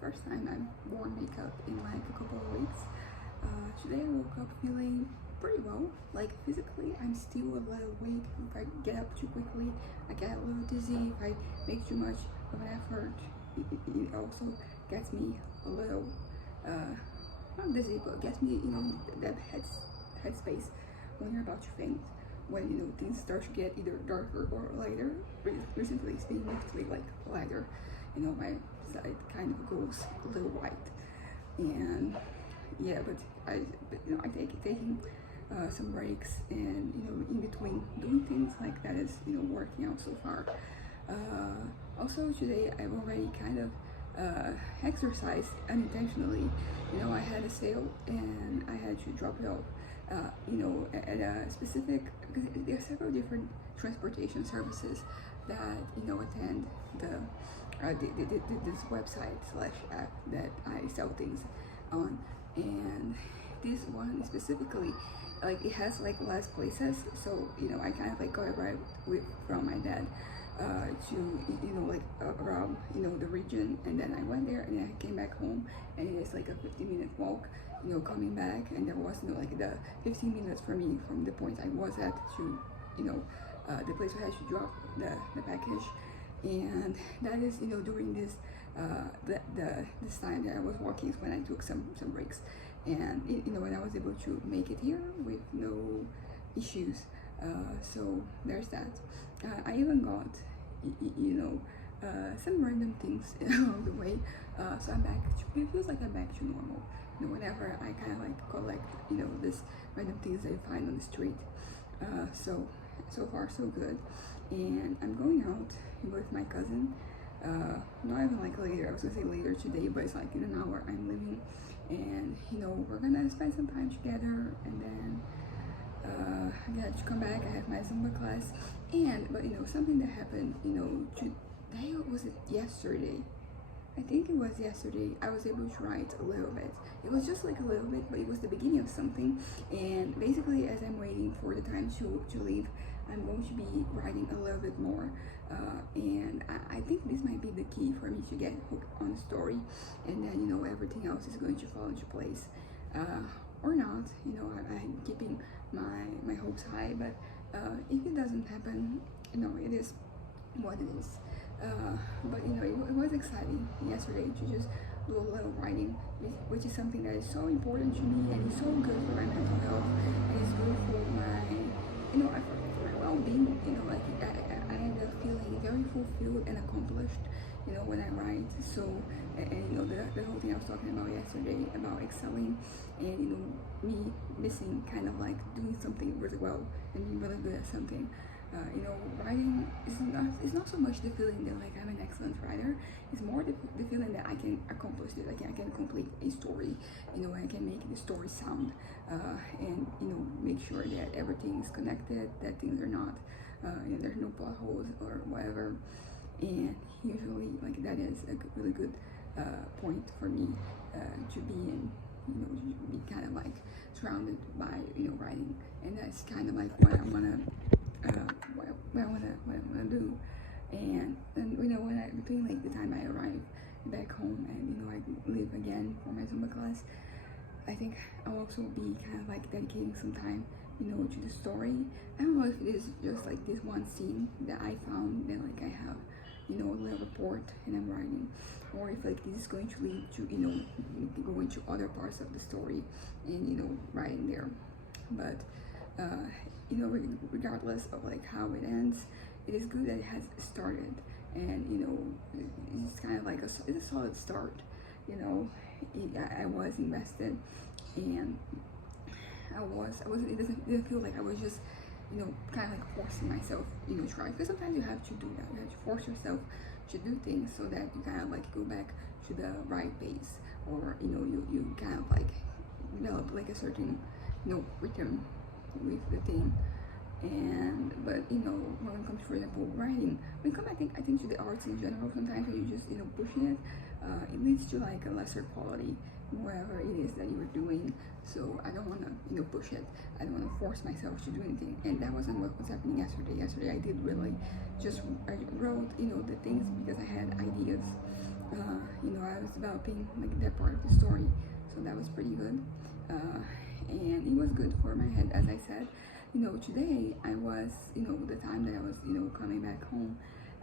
first time I've worn makeup in like a couple of weeks. Today I woke up feeling pretty well. Like physically, I'm still a little weak. If I get up too quickly, I get a little dizzy. If I make too much of an effort, it also gets me a little, not dizzy, but gets me, that headspace when you're about to faint. When things start to get either darker or lighter. Recently, it's been mostly like lighter. My side kind of goes a little white, and yeah, but I taking some breaks, and in between doing things like that is working out so far. Also today I've already kind of exercised unintentionally. I had a sale and I had to drop it off. At a specific, because there are several different transportation services that attend this website slash app that I sell things on, and this one specifically, like it has like less places, so I kind of like got a ride from my dad to like around the region, and then I went there and then I came back home, and it's like a 15-minute walk coming back, and there was like the 15 minutes for me from the point I was at to the place where I had to drop the package. And that is during this this time that I was walking is when I took some breaks, and when I was able to make it here with no issues. So there's that. I even got some random things along the way, so I'm back to, it feels like I'm back to normal. Whenever I kind of like collect this random things that you find on the street. So far so good. And I'm going out with my cousin, not even like later, I was gonna say later today, but it's like in an hour I'm leaving, and we're gonna spend some time together, and then I got to come back. I have my Zumba class, but something that happened today, or was it yesterday? I think it was yesterday. I was able to write a little bit. It was just like a little bit, but it was the beginning of something. And basically, as I'm waiting for the time to leave, I'm going to be writing a little bit more. And I think this might be the key for me to get hooked on the story, and then everything else is going to fall into place. Or not. I'm keeping my hopes high, but if it doesn't happen, it is what it is. But it was exciting yesterday to just do a little writing, which is something that is so important to me, and it's so good for my mental health, and it's good for my for my well-being. Like I end up feeling very fulfilled and accomplished when I write. So and the whole thing I was talking about yesterday about excelling, and me missing kind of like doing something really well and being really good at something. Writing is not so much the feeling that like I'm an excellent writer. It's more the feeling that I can accomplish it. I can complete a story. I can make the story sound, and make sure that everything is connected, that things are not, there's no plot holes or whatever. And usually, like that is a really good point for me to be in. Be kind of like surrounded by writing, and that's kind of like what I wanna. What I wanna do, and when I between like the time I arrive back home and I leave again for my Zumba class, I think I'll also be kind of like dedicating some time to the story. I don't know if it is just like this one scene that I found that like I have a little report and I'm writing, or if like this is going to lead to go into other parts of the story and writing there. But regardless of like how it ends, it is good that it has started, and it's kind of like it's a solid start. I was invested, and it didn't feel like I was just kind of like forcing myself try, because sometimes you have to do that. You have to force yourself to do things so that you kind of like go back to the right pace, or you kind of like develop like a certain rhythm with the thing. But when it comes, for example, writing, when it comes, I think to the arts in general, sometimes when you just pushing it, it leads to like a lesser quality whatever it is that you were doing. So I don't want to push it. I don't want to force myself to do anything, and that wasn't what was happening yesterday. I did really just I wrote the things because I had ideas, I was developing like that part of the story, so that was pretty good. And it was good for my head, as I said. Today I was, the time that I was, coming back home,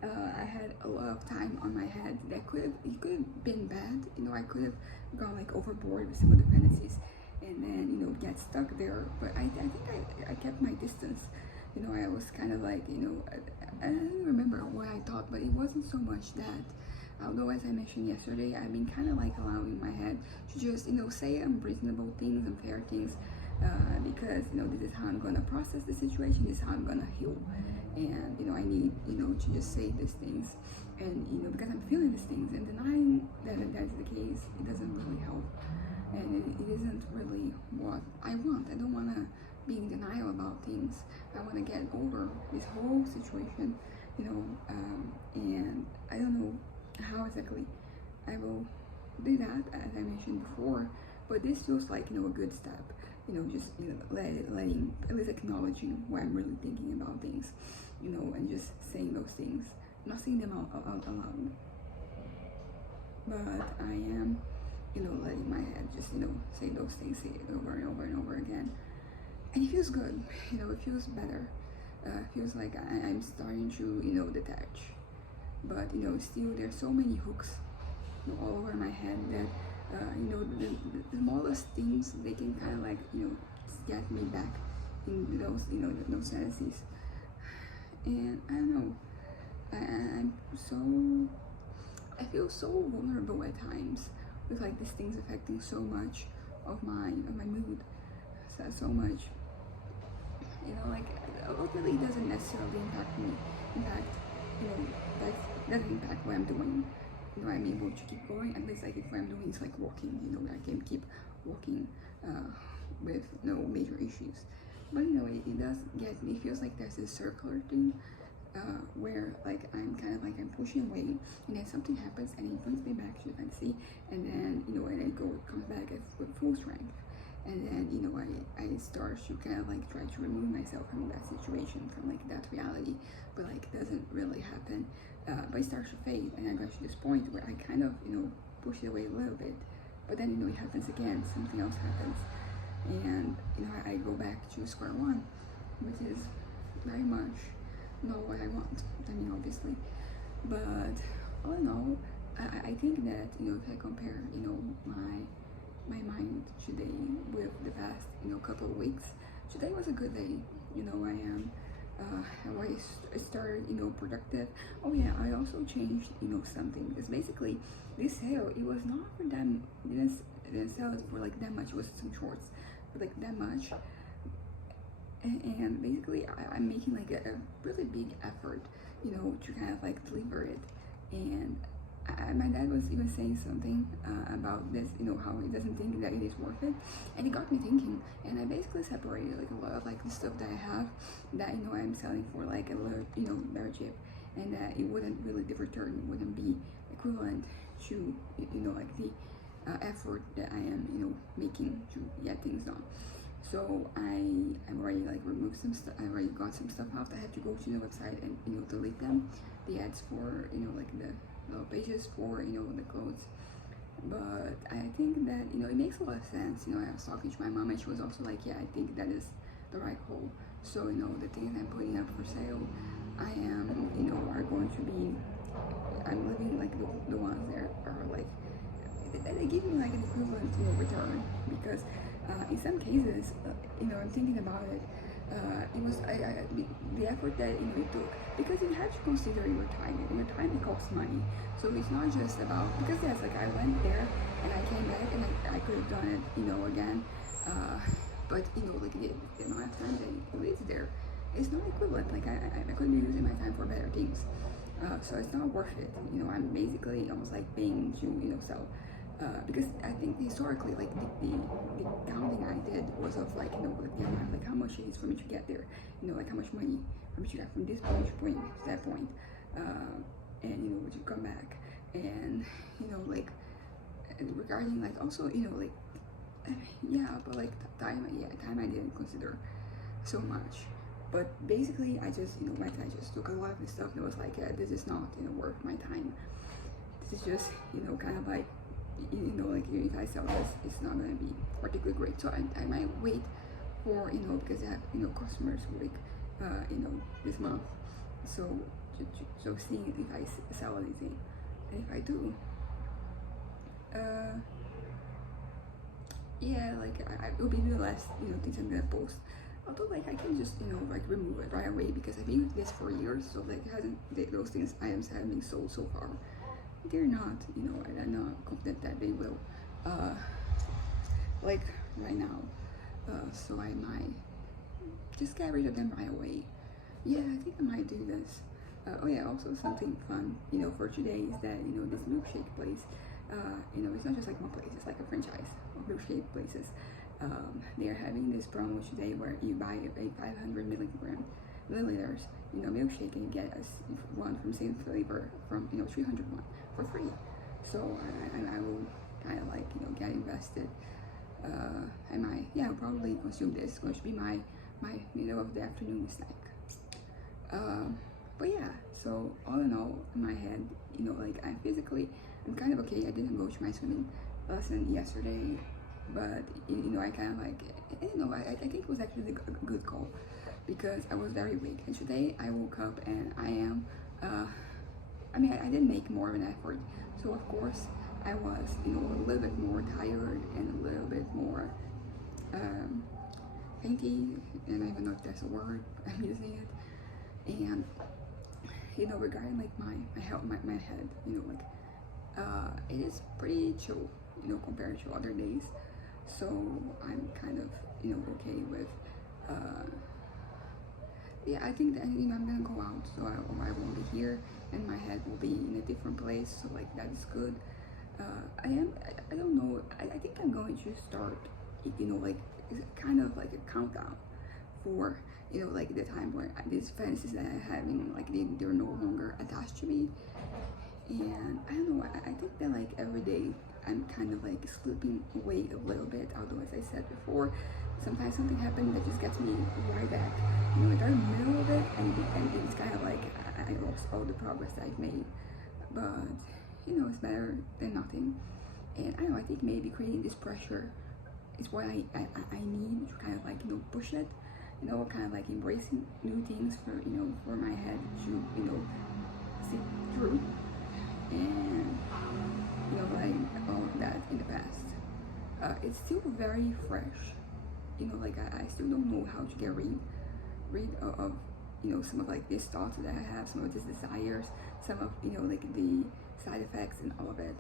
I had a lot of time on my head that it could have been bad. I could have gone like overboard with some of the fantasies, and then get stuck there. But I think I kept my distance. I was kind of like, I don't remember what I thought, but it wasn't so much that. Although, as I mentioned yesterday, I've been kind of like allowing my head to just, say unreasonable things, unfair things, because, this is how I'm going to process the situation, this is how I'm going to heal. And, I need, to just say these things. And, because I'm feeling these things and denying that that's the case, it doesn't really help. And it isn't really what I want. I don't want to be in denial about things. I want to get over this whole situation, and I don't know how exactly I will do that, as I mentioned before, but this feels like a good step, just letting, at least acknowledging what I'm really thinking about things, and just saying those things, not saying them out loud, but I am letting my head just say those things over and over and over again, and it feels good. It feels better. Feels like I'm starting to detach, but still there's so many hooks all over my head that the smallest things, they can kind of like get me back in those fantasies. And I don't know, I feel so vulnerable at times with like these things affecting so much of my mood, so much. Like ultimately it doesn't necessarily impact me. In fact, that doesn't impact what I'm doing. I'm able to keep going. At least like if what I'm doing is like walking, I can keep walking with no major issues. But it does get me. It feels like there's this circular thing where like I'm kind of like I'm pushing away, and then something happens and it brings me back to the fantasy, and then and then it comes back with full strength. And then I start to kind of like try to remove myself from that situation, from like that reality, but like it doesn't really happen. But it starts to fade, and I got to this point where I kind of push it away a little bit, but then it happens again, something else happens, and I go back to square one, which is very much not what I want. I mean, obviously, but all in all, I think that if I compare my mind today with the past couple of weeks, today was a good day. I am I started productive. Oh yeah, I also changed something, because basically this sale, it was not for them, didn't sell it for like that much. It was some shorts for like that much, and basically I'm making like a really big effort to kind of like deliver it. And my dad was even saying something about this, how he doesn't think that it is worth it, and it got me thinking. And I basically separated like a lot of like the stuff that I have that I'm selling for like a little better chip, and that it wouldn't really, the return wouldn't be equivalent to like the effort that I am making to get things done. So I've already like removed some stuff. I already got some stuff out. I had to go to the website and delete them, the ads for like the pages for the clothes. But I think that it makes a lot of sense. I was talking to my mom, and she was also like, yeah, I think that is the right call. So the things I'm putting up for sale, I am are going to be, I'm living like the ones that are like, they give me like an equivalent return, because in some cases I'm thinking about it, it was the effort that it took, because you have to consider your time, and your time, it costs money. So it's not just about, because yes, like I went there and I came back and I could have done it again, but like the amount of time that it lives there, it's not equivalent. Like I could be using my time for better things, so it's not worth it. I'm basically almost like paying to sell. Because I think historically, like the counting I did was of like like the amount, like how much it is for me to get there, like how much money for me to get from this point to that point, and would you come back, and like regarding like also like yeah, but like time I didn't consider so much. But basically I just I just took a lot of the stuff that was like this is not worth my time. this is just, you know, kind of like, you know, like if I sell this, it's not gonna be particularly great. So I might wait for, you know, because I have, you know, customers like, you know, this month. So seeing if I sell anything, and if I do, yeah, like it will be the last, you know, things I'm gonna post. Although like I can just, you know, like remove it right away because I've been with this for years, so like it hasn't, those things items haven't been sold so far. They're not, you know, I'm not confident that they will, like right now. So I might just get rid of them right away. Yeah, I think I might do this. Oh yeah, also something fun, you know, for today is that, you know, this milkshake place, you know, it's not just like one place, it's like a franchise of milkshake places. They're having this promo today where you buy a 500 milliliters, you know, milkshake and you get one from same flavor from, you know, 301 for free. So I will kind of like, you know, get invested. I might, yeah, I'll probably consume this. It's going to be my middle of the afternoon snack. But yeah, so all in all, in my head, you know, like I'm kind of okay. I didn't go to my swimming lesson yesterday, but you know, I kind of like, you know, I think it was actually a good call because I was very weak. And today I woke up and I am, I mean, I didn't make more of an effort. So of course I was, you know, a little bit more tired and a little bit more fainty, and I don't know if that's a word, I'm using it. And you know, regarding like my health, my head, you know, like it is pretty chill, you know, compared to other days. So I'm kind of, you know, okay with yeah, I think that, you know, I'm gonna go out, so I won't be here and my head will be in a different place, so like that is good. I don't know, I think I'm going to start, you know, like kind of like a countdown for, you know, like the time where these fantasies that I'm having, like they're no longer attached to me. And I don't know, I think that like every day I'm kind of like slipping away a little bit, although as I said before, sometimes something happens that just gets me right back, you know, in the middle of it, and it's kind of like I lost all the progress that I've made. But you know, it's better than nothing. And I don't know, I think maybe creating this pressure is what I need to kind of like, you know, push it, you know, kind of like embracing new things for, you know, for my head to, you know, see through, and you know, like all of that in the past. It's still very fresh, you know, like I still don't know how to get rid of, you know, some of like these thoughts that I have, some of these desires, some of, you know, like the side effects and all of it.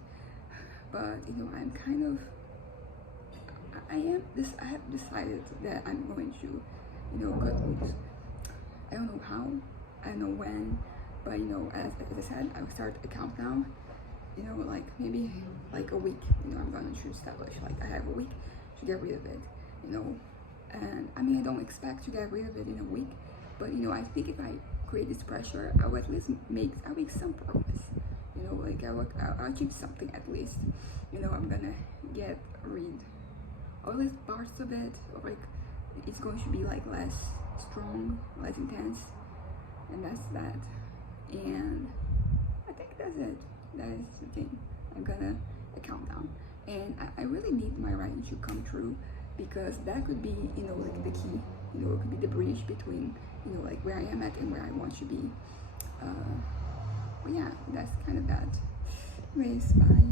But you know, I'm kind of, I have decided that I'm going to, you know, cut loose. I don't know how, I don't know when, but you know, as I said, I will start a countdown, you know, like maybe like a week, you know, I'm going to establish, like I have a week to get rid of it, you know. And I mean, I don't expect to get rid of it in a week, but you know, I think if I create this pressure, I'll at least make some progress, you know, like I'll achieve something at least, you know. I'm gonna get rid of at least parts of it, or like it's going to be like less strong, less intense, and that's that. And I think that's it. That is the thing. I'm gonna count down, and I really need my writing to come true, because that could be, you know, like the key, you know, it could be the bridge between, you know, like where I am at and where I want to be. But yeah, that's kind of that. Anyways, bye.